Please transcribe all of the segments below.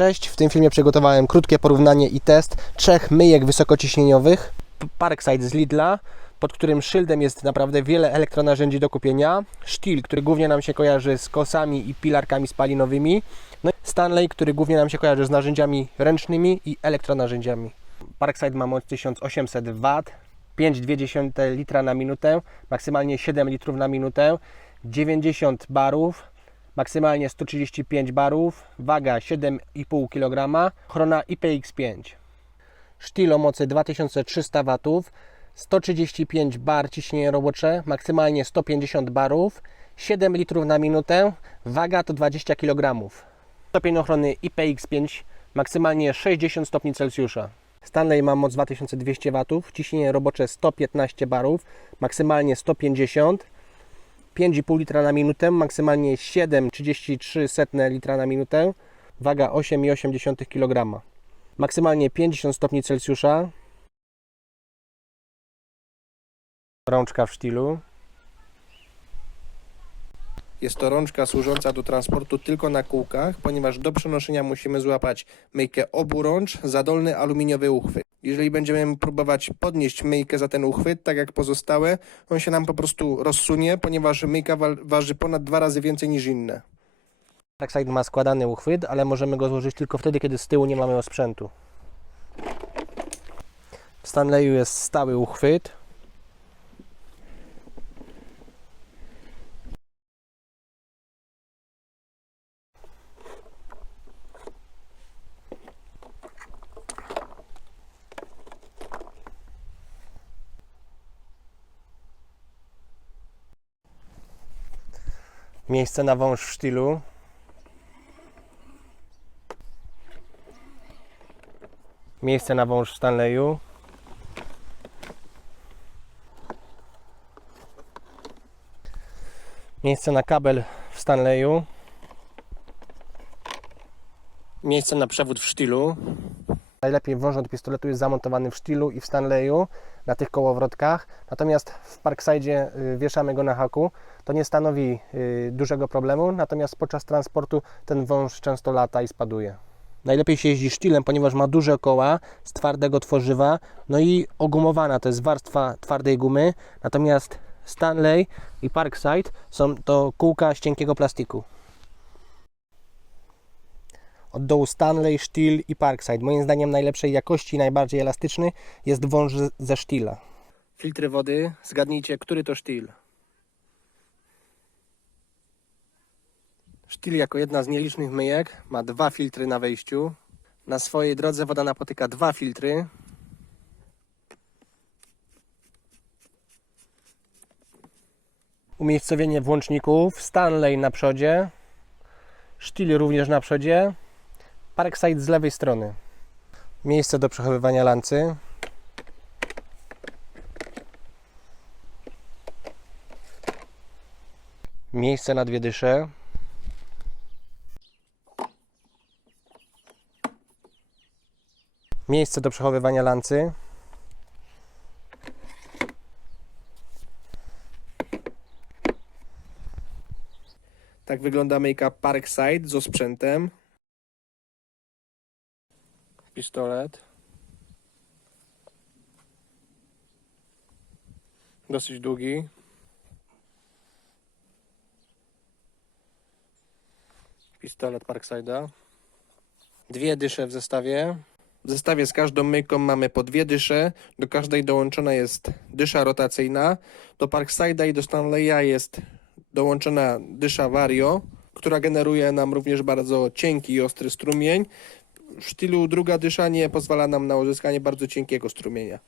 Cześć, w tym filmie przygotowałem krótkie porównanie i test trzech myjek wysokociśnieniowych. Parkside z Lidla, pod którym szyldem jest naprawdę wiele elektronarzędzi do kupienia. Stihl, który głównie nam się kojarzy z kosami i pilarkami spalinowymi. No Stanley, który głównie nam się kojarzy z narzędziami ręcznymi i elektronarzędziami. Parkside ma moc 1800 W, 5,2 litra na minutę, maksymalnie 7 litrów na minutę, 90 barów, maksymalnie 135 barów, waga 7,5 kg, ochrona IPX5. Sztil o mocy 2300 W, 135 bar ciśnienie robocze, maksymalnie 150 barów, 7 litrów na minutę, waga to 20 kg. Stopień ochrony IPX5 maksymalnie 60 stopni Celsjusza. Stanley ma moc 2200 W, ciśnienie robocze 115 barów, maksymalnie 150 5,5 litra na minutę, maksymalnie 7,33 litra na minutę, waga 8,8 kg. Maksymalnie 50 stopni Celsjusza. Rączka w sztilu. Jest to rączka służąca do transportu tylko na kółkach, ponieważ do przenoszenia musimy złapać myjkę obu rącz za dolny aluminiowy uchwyt. Jeżeli będziemy próbować podnieść myjkę za ten uchwyt, tak jak pozostałe, on się nam po prostu rozsunie, ponieważ myjka wa- waży ponad dwa razy więcej niż inne. Parkside ma składany uchwyt, ale możemy go złożyć tylko wtedy, kiedy z tyłu nie mamy osprzętu. W Stanleyu jest stały uchwyt. Miejsce na wąż w sztylu. Miejsce na wąż w Stanleyu. Miejsce na kabel w Stanleyu. Miejsce na przewód w sztylu. Najlepiej wąż od pistoletu jest zamontowany w sztylu i w Stanleyu na tych kołowrotkach. Natomiast w Parkside y, wieszamy go na haku. To nie stanowi y, dużego problemu, natomiast podczas transportu ten wąż często lata i spaduje. Najlepiej się jeździ sztylem, ponieważ ma duże koła z twardego tworzywa, no i ogumowana to jest warstwa twardej gumy, natomiast Stanley i Parkside są to kółka z cienkiego plastiku. Od dołu Stanley, Stihl i Parkside. Moim zdaniem najlepszej jakości i najbardziej elastyczny jest wąż ze Stihla. Filtry wody, zgadnijcie, który to sztil. Sztil jako jedna z nielicznych myjek ma dwa filtry na wejściu. Na swojej drodze woda napotyka dwa filtry. Umiejscowienie włączników Stanley na przodzie, Stihl również na przodzie, Parkside z lewej strony. Miejsce do przechowywania lancy. Miejsce na dwie dysze. Miejsce do przechowywania lancy. Tak wygląda myjka Parkside z osprzętem. Pistolet. Dosyć długi. Pistolet Parkside'a. Dwie dysze w zestawie. W zestawie z każdą myjką mamy po dwie dysze. Do każdej dołączona jest dysza rotacyjna. Do Parkside'a i do Stanleya jest dołączona dysza Vario, która generuje nam również bardzo cienki i ostry strumień. W sztylu druga dysza nie pozwala nam na uzyskanie bardzo cienkiego strumienia.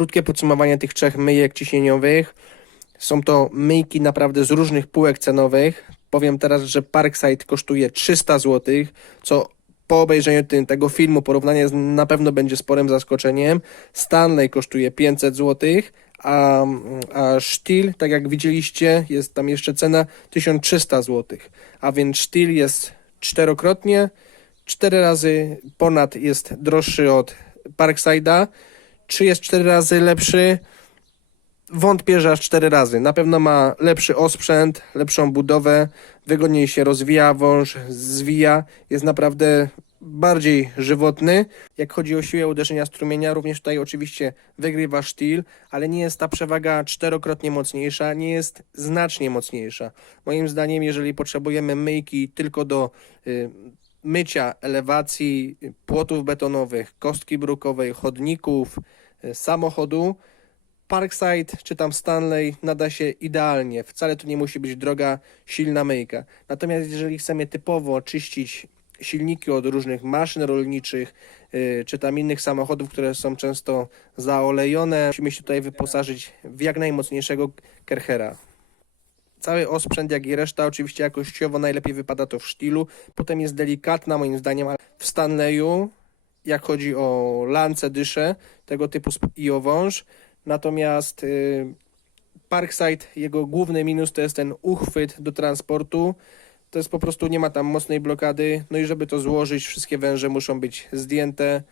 Krótkie podsumowanie tych trzech myjek ciśnieniowych. Są to myjki naprawdę z różnych półek cenowych. Powiem teraz, że Parkside kosztuje 300 zł, co po obejrzeniu tego filmu porównanie na pewno będzie sporym zaskoczeniem. Stanley kosztuje 500 zł, a, a Stihl, tak jak widzieliście, jest tam jeszcze cena 1300 zł. A więc Stihl jest czterokrotnie, cztery razy ponad jest droższy od Parkside'a. Czy jest cztery razy lepszy? Wątpię, że aż cztery razy. Na pewno ma lepszy osprzęt, lepszą budowę, wygodniej się rozwija wąż, zwija, jest naprawdę bardziej żywotny. Jak chodzi o siłę uderzenia strumienia, również tutaj oczywiście wygrywa Stihl, ale nie jest ta przewaga czterokrotnie mocniejsza, nie jest znacznie mocniejsza. Moim zdaniem, jeżeli potrzebujemy myjki tylko do y, mycia elewacji, płotów betonowych, kostki brukowej, chodników, samochodu, Parkside czy tam Stanley nada się idealnie. Wcale tu nie musi być droga, silna myjka. Natomiast jeżeli chcemy typowo oczyścić silniki od różnych maszyn rolniczych, yy, czy tam innych samochodów, które są często zaolejone, musimy się tutaj wyposażyć w jak najmocniejszego Kerchera. Cały osprzęt, jak i reszta, oczywiście jakościowo najlepiej wypada to w sztilu. Potem jest delikatna, moim zdaniem, ale w Stanleyu, jak chodzi o lance, dysze, tego typu i o wąż. Natomiast y, Parkside, jego główny minus to jest ten uchwyt do transportu. To jest po prostu, nie ma tam mocnej blokady. No i żeby to złożyć, wszystkie węże muszą być zdjęte.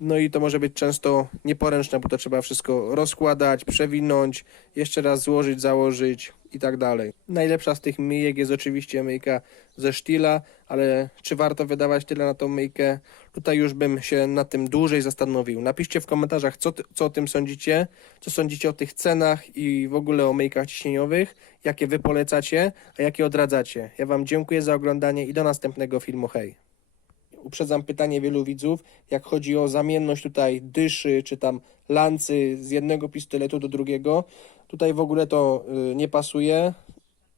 No i to może być często nieporęczne, bo to trzeba wszystko rozkładać, przewinąć, jeszcze raz złożyć, założyć i tak dalej. Najlepsza z tych myjek jest oczywiście myjka ze sztila, ale czy warto wydawać tyle na tą myjkę? Tutaj już bym się nad tym dłużej zastanowił. Napiszcie w komentarzach, co, co o tym sądzicie, co sądzicie o tych cenach i w ogóle o myjkach ciśnieniowych, jakie wy polecacie, a jakie odradzacie. Ja wam dziękuję za oglądanie i do następnego filmu. Hej! Uprzedzam pytanie wielu widzów, jak chodzi o zamienność tutaj dyszy, czy tam lancy z jednego pistoletu do drugiego. Tutaj w ogóle to y, nie pasuje.